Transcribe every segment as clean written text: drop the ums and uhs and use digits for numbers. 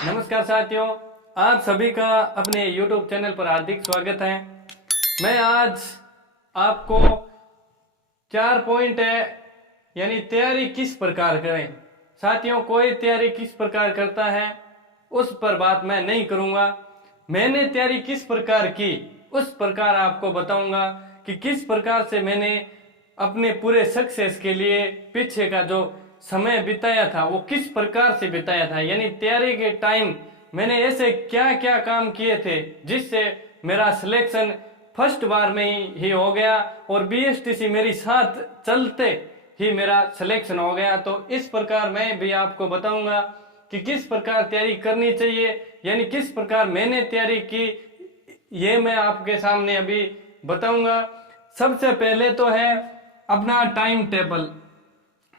नमस्कार साथियों, आप सभी का अपने YouTube चैनल पर हार्दिक स्वागत है। मैं आज आपको 4 पॉइंट है यानी तैयारी किस प्रकार करें। साथियों, कोई तैयारी किस प्रकार करता है उस पर बात मैं नहीं करूंगा। मैंने तैयारी किस प्रकार की उस प्रकार आपको बताऊंगा कि किस प्रकार से मैंने अपने पूरे सक्सेस के लिए पीछे का जो समय बिताया था वो किस प्रकार से बिताया था। यानी तैयारी के टाइम मैंने ऐसे क्या क्या काम किए थे जिससे मेरा सिलेक्शन फर्स्ट बार में ही हो गया और बीएसटीसी मेरी साथ चलते ही मेरा सिलेक्शन हो गया। तो इस प्रकार मैं भी आपको बताऊंगा कि किस प्रकार तैयारी करनी चाहिए, यानी किस प्रकार मैंने तैयारी की, ये मैं आपके सामने अभी बताऊंगा। सबसे पहले तो है अपना टाइम टेबल।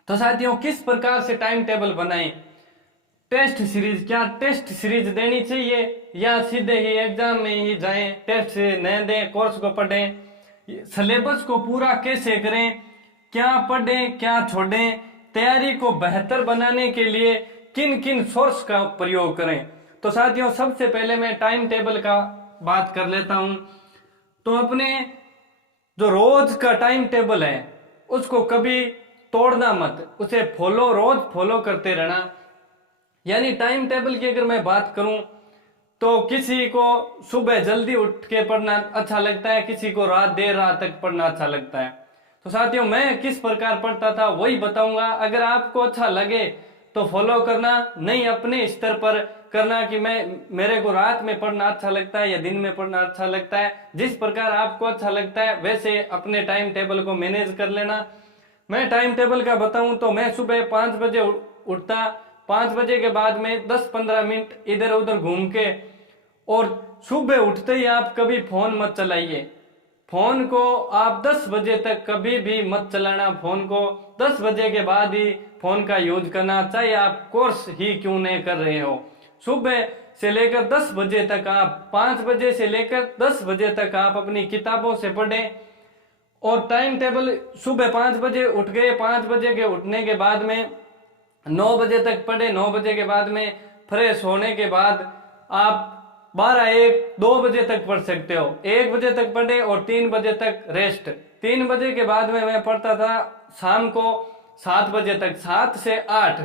तो साथियों, किस प्रकार से टाइम टेबल बनाएं। टेस्ट सीरीज, क्या टेस्ट सीरीज देनी चाहिए या सीधे ही एग्जाम में ही जाएं, टेस्ट न दें, कोर्स को पढ़ें, सिलेबस को पूरा कैसे करें, क्या पढ़ें क्या छोड़ें, तैयारी को बेहतर बनाने के लिए किन किन सोर्स का प्रयोग करें। तो साथियों, सबसे पहले मैं टाइम टेबल का बात कर लेता हूं। तो अपने जो रोज का टाइम टेबल है उसको कभी तोड़ना मत, उसे रोज फॉलो करते रहना। यानी टाइम टेबल की अगर मैं बात करूं तो किसी को सुबह जल्दी उठ के पढ़ना अच्छा लगता है, किसी को देर रात तक पढ़ना अच्छा लगता है। तो साथियों, मैं किस प्रकार पढ़ता था वही बताऊंगा। अगर आपको अच्छा लगे तो फॉलो करना, नहीं अपने स्तर पर करना कि मेरे को रात में पढ़ना अच्छा लगता है या दिन में पढ़ना अच्छा लगता है। जिस प्रकार आपको अच्छा लगता है वैसे अपने टाइम टेबल को मैनेज कर लेना। मैं टाइम टेबल का बताऊं तो मैं सुबह 5 बजे उठता। 5 बजे के बाद में 10-15 मिनट इधर उधर घूम के, और सुबह उठते ही आप कभी फोन मत चलाइए। फोन को आप 10 बजे तक कभी भी मत चलाना। फोन को 10 बजे के बाद ही फोन का यूज करना, चाहे आप कोर्स ही क्यों नहीं कर रहे हो। सुबह से लेकर 10 बजे तक आप 5 बजे से लेकर 10 बजे तक आप अपनी किताबों से पढ़ें। और टाइम टेबल सुबह 5 बजे उठ गए, 5 बजे के उठने के बाद में 9 बजे तक पढ़े। 9 बजे के बाद में फ्रेश होने के बाद आप 12-1-2 बजे तक पढ़ सकते हो। 1 बजे तक पढ़े और 3 बजे तक रेस्ट। 3 बजे के बाद में मैं पढ़ता था शाम को 7 बजे तक, 7 से 8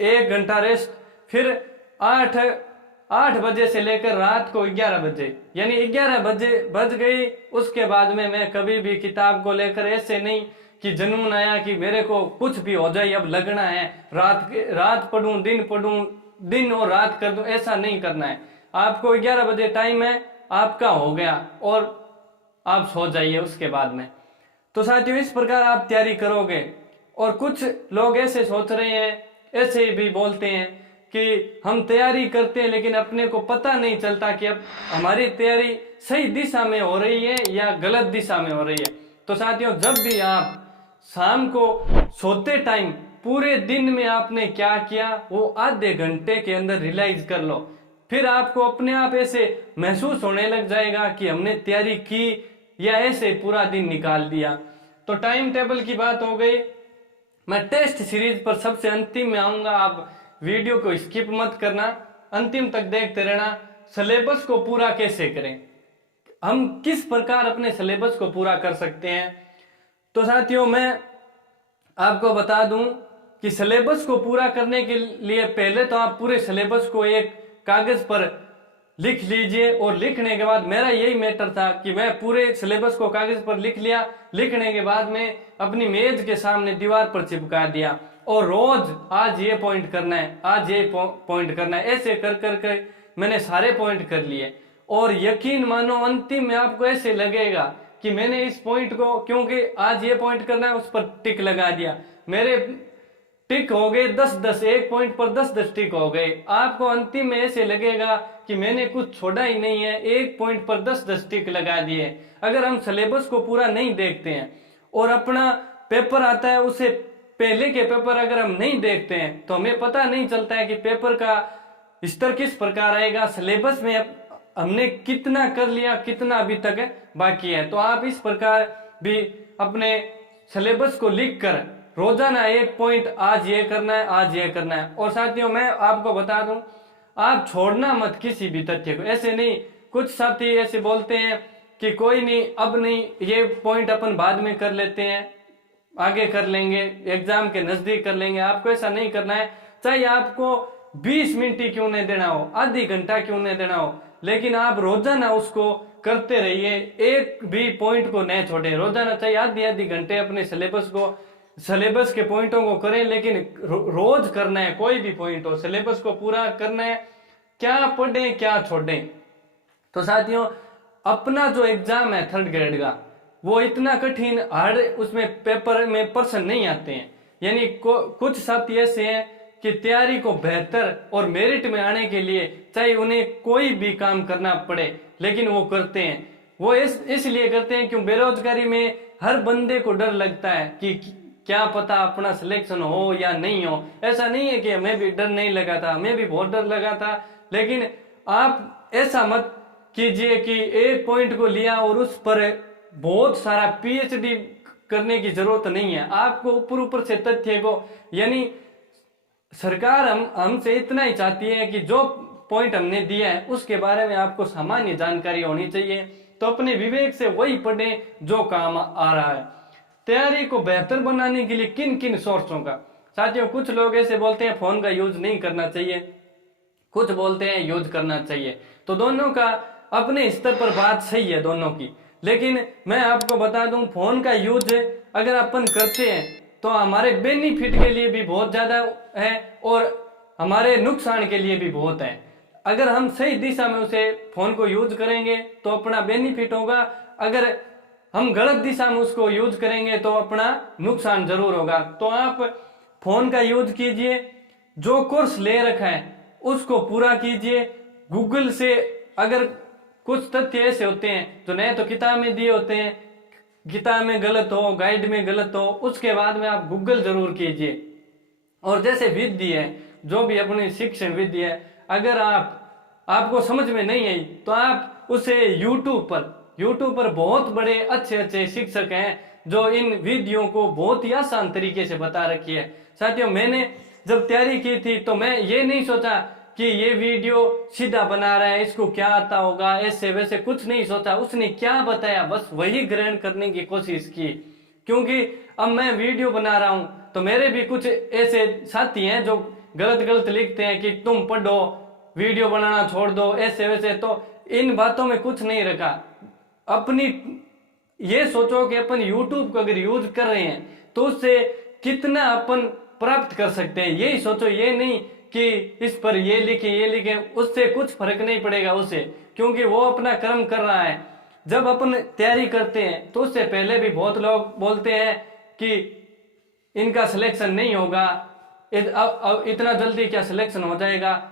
1 घंटा रेस्ट। फिर 8 बजे से लेकर रात को 11 बजे, यानी 11 बजे बज गई, उसके बाद में मैं कभी भी किताब को लेकर ऐसे नहीं कि जुनून आया कि मेरे को कुछ भी हो जाए अब लगना है, रात पढ़ूं दिन और रात कर दूं, ऐसा नहीं करना है। आपको 11 बजे टाइम है, आपका हो गया और आप सो जाइए उसके बाद में। तो साथियों, इस प्रकार आप तैयारी करोगे। और कुछ लोग ऐसे सोच रहे हैं, ऐसे भी बोलते हैं कि हम तैयारी करते हैं लेकिन अपने को पता नहीं चलता कि अब हमारी तैयारी सही दिशा में हो रही है या गलत दिशा में हो रही है। तो साथियों, जब भी आप शाम को सोते टाइम पूरे दिन में आपने क्या किया वो आधे घंटे के अंदर रियलाइज कर लो। फिर आपको अपने आप ऐसे महसूस होने लग जाएगा कि हमने तैयारी की या ऐसे पूरा दिन निकाल दिया। तो टाइम टेबल की बात हो गई। मैं टेस्ट सीरीज पर सबसे अंतिम में आऊंगा। आप वीडियो को स्किप मत करना, अंतिम तक देखते रहना। सिलेबस को पूरा कैसे करें, हम किस प्रकार अपने सिलेबस को पूरा कर सकते हैं। तो साथियों, मैं आपको बता दूं कि सिलेबस को पूरा करने के लिए पहले तो आप पूरे सिलेबस को एक कागज पर लिख लीजिए। और लिखने के बाद मेरा यही मैटर था कि मैं पूरे सिलेबस को कागज पर लिख लिया। लिखने के बाद में अपनी मेज के सामने दीवार पर चिपका दिया और रोज आज ये पॉइंट करना है, आज ये पॉइंट करना है, ऐसे कर कर मैंने सारे पॉइंट कर लिए। और यकीन मानो अंतिम में आपको ऐसे लगेगा कि मैंने इस पॉइंट को, क्योंकि आज ये पॉइंट करना है, उस पर टिक लगा दिया। मेरे टिक हो गए 10-10, एक पॉइंट पर 10-10 टिक हो गए। आपको अंतिम में ऐसे लगेगा कि मैंने कुछ छोड़ा ही नहीं है, एक पॉइंट पर 10-10 टिक लगा दिए। अगर हम सिलेबस को पूरा नहीं देखते हैं और अपना पेपर आता है उसे पहले के पेपर अगर हम नहीं देखते हैं तो हमें पता नहीं चलता है कि पेपर का स्तर किस प्रकार आएगा, सिलेबस में हमने कितना कर लिया, कितना अभी तक बाकी है। तो आप इस प्रकार भी अपने सिलेबस को लिख कर रोजाना एक पॉइंट, आज ये करना है, आज ये करना है। और साथियों, मैं आपको बता दूं, आप छोड़ना मत किसी भी तथ्य को। ऐसे नहीं, कुछ साथी ऐसे बोलते हैं कि कोई नहीं, अब नहीं, ये पॉइंट अपन बाद में कर लेते हैं, आगे कर लेंगे, एग्जाम के नजदीक कर लेंगे। आपको ऐसा नहीं करना है, चाहे आपको 20 मिनट ही क्यों नहीं देना हो, आधी घंटा क्यों नहीं देना हो, लेकिन आप रोजाना उसको करते रहिए, एक भी पॉइंट को नहीं छोड़े। रोजाना चाहे आधी आधी घंटे अपने सिलेबस के पॉइंटों को करें, लेकिन रोज करना है। कोई भी पॉइंट हो, सिलेबस को पूरा करना है, क्या पढ़ें क्या छोड़ें। तो साथियों, अपना जो एग्जाम है 3rd ग्रेड का, वो इतना कठिन हार्ड उसमें पेपर में प्रश्न नहीं आते हैं। यानी कुछ साथी ऐसे हैं कि तैयारी को बेहतर और मेरिट में आने के लिए चाहे उन्हें कोई भी काम करना पड़े, लेकिन वो करते हैं। वो इसलिए करते हैं क्यों, बेरोजगारी में हर बंदे को डर लगता है कि क्या पता अपना सिलेक्शन हो या नहीं हो। ऐसा नहीं है कि हमें भी डर नहीं लगा था, हमें भी बहुत डर लगा था, लेकिन आप ऐसा मत कीजिए कि एक पॉइंट को लिया और उस पर बहुत सारा पीएचडी करने की जरूरत नहीं है। आपको ऊपर ऊपर से तथ्य को, यानी सरकार हमसे इतना ही चाहती है कि जो पॉइंट हमने दिया है उसके बारे में आपको सामान्य जानकारी होनी चाहिए, तो अपने विवेक से वही पढ़ें जो काम आ रहा है। तैयारी को बेहतर बनाने के लिए किन किन सोर्सों का, साथियों कुछ लोग ऐसे बोलते हैं फोन का यूज नहीं करना चाहिए, कुछ बोलते हैं यूज करना चाहिए। तो दोनों का अपने स्तर पर बात सही है दोनों की, लेकिन मैं आपको बता दूं, फोन का यूज अगर अपन करते हैं तो हमारे बेनिफिट के लिए भी बहुत ज्यादा है और हमारे नुकसान के लिए भी बहुत है। अगर हम सही दिशा में उसे फोन को यूज करेंगे तो अपना बेनिफिट होगा, अगर हम गलत दिशा में उसको यूज करेंगे तो अपना नुकसान जरूर होगा। तो आप फोन का यूज कीजिए, जो कोर्स ले रखा है उसको पूरा कीजिए। गूगल से अगर कुछ तथ्य ऐसे होते हैं जो नहीं तो किताब में दिए होते हैं, किताब में गलत हो, गाइड में गलत हो, उसके बाद में आप गूगल जरूर कीजिए। और जैसे विधि है, जो भी अपनी शिक्षण विधि है, अगर आपको समझ में नहीं आई तो आप उसे यूट्यूब पर बहुत बड़े अच्छे अच्छे शिक्षक हैं जो इन विधियों को बहुत ही आसान तरीके से बता रखी है। साथियों, मैंने जब तैयारी की थी तो मैं ये नहीं सोचा कि ये वीडियो सीधा बना रहा है, इसको क्या आता होगा, ऐसे वैसे कुछ नहीं सोचा। उसने क्या बताया बस वही ग्रहण करने की कोशिश की, क्योंकि अब मैं वीडियो बना रहा हूं तो मेरे भी कुछ ऐसे साथी हैं जो गलत लिखते हैं कि तुम पढ़ो, वीडियो बनाना छोड़ दो, ऐसे वैसे। तो इन बातों में कुछ नहीं रखा। अपनी ये सोचो कि अपन यूट्यूब को अगर यूज कर रहे हैं तो उससे कितना अपन प्राप्त कर सकते हैं, यही सोचो। ये नहीं कि इस पर ये लिखे, उससे कुछ फर्क नहीं पड़ेगा उसे, क्योंकि वो अपना कर्म कर रहा है। जब अपन तैयारी करते हैं तो उससे पहले भी बहुत लोग बोलते हैं कि इनका सिलेक्शन नहीं होगा, इतना जल्दी क्या सिलेक्शन हो जाएगा।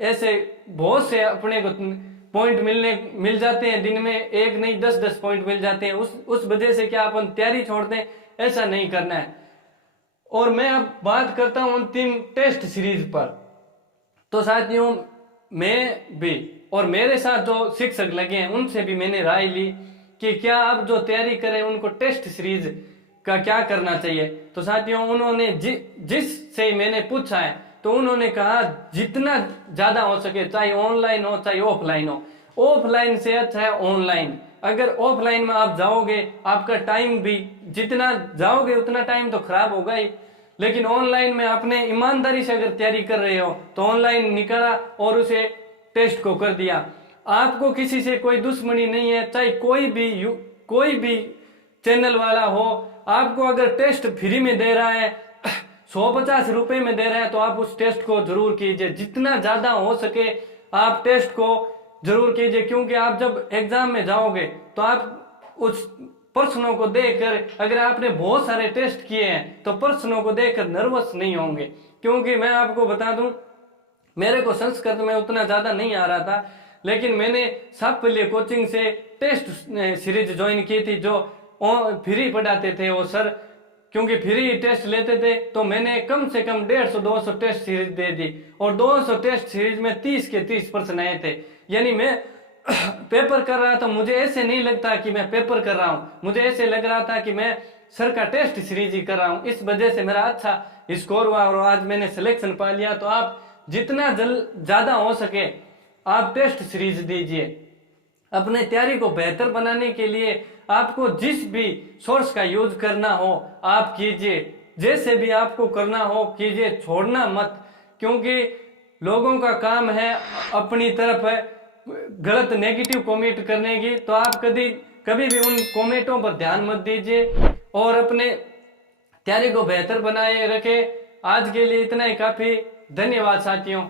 ऐसे बहुत से अपने को पॉइंट मिल जाते हैं, दिन में एक नहीं 10-10 पॉइंट मिल जाते हैं। उस वजह से क्या अपन तैयारी छोड़ दें, ऐसा नहीं करना है। और मैं अब बात करता हूं अंतिम टेस्ट सीरीज पर। तो साथियों, मैं भी और मेरे साथ जो शिक्षक लगे हैं उनसे भी मैंने राय ली कि क्या अब जो तैयारी करें उनको टेस्ट सीरीज का क्या करना चाहिए। तो साथियों, उन्होंने जिससे मैंने पूछा है तो उन्होंने कहा जितना ज्यादा हो सके, चाहे ऑनलाइन हो चाहे ऑफलाइन हो, ऑफलाइन से अच्छा है ऑनलाइन। अगर ऑफलाइन में आप जाओगे, आपका टाइम भी जितना जाओगे उतना टाइम तो खराब होगा ही, लेकिन ऑनलाइन में आपने ईमानदारी से अगर तैयारी कर रहे हो तो ऑनलाइन निकाला और उसे टेस्ट को कर दिया। आपको किसी से कोई दुश्मनी नहीं है, चाहे कोई भी चैनल वाला हो, आपको अगर टेस्ट फ्री में दे रहा है, 150 रुपए में दे रहा है, तो आप उस टेस्ट को जरूर कीजिए। जितना ज्यादा हो सके आप टेस्ट को जरूर कीजिए, क्योंकि आप जब एग्जाम में जाओगे तो आप उस प्रश्नों को देखकर, अगर आपने बहुत सारे टेस्ट किए हैं तो प्रश्नों को देखकर नर्वस नहीं होंगे। क्योंकि मैं आपको बता दूं, मेरे को संस्कृत में उतना ज्यादा नहीं आ रहा था, लेकिन मैंने साफल्य कोचिंग से टेस्ट सीरीज ज्वाइन की थी, जो फ्री पढ़ाते थे वो सर। क्योंकि फ्री टेस्ट लेते थे तो मैंने कम से कम 150-200 टेस्ट सीरीज दे दी, और 200 टेस्ट सीरीज में 30 के 30 प्रश्न आए थे। यानी मैं पेपर कर रहा था, मुझे ऐसे नहीं लगता कि मैं पेपर कर रहा हूं, मुझे ऐसे लग रहा था कि मैं सर का टेस्ट सीरीज ही कर रहा हूं। इस वजह से मेरा अच्छा स्कोर हुआ और आज मैंने सिलेक्शन पा लिया। तो आप जितना ज़्यादा हो सके आप टेस्ट सीरीज दीजिए। अपने तैयारी को बेहतर बनाने के लिए आपको जिस भी सोर्स का यूज करना हो आप कीजिए, जैसे भी आपको करना हो कीजिए, छोड़ना मत। क्योंकि लोगों का काम है अपनी तरफ है गलत नेगेटिव कमेंट करने की, तो आप कभी भी उन कमेंटों पर ध्यान मत दीजिए और अपने तैयारी को बेहतर बनाए रखें। आज के लिए इतना ही काफी। धन्यवाद साथियों।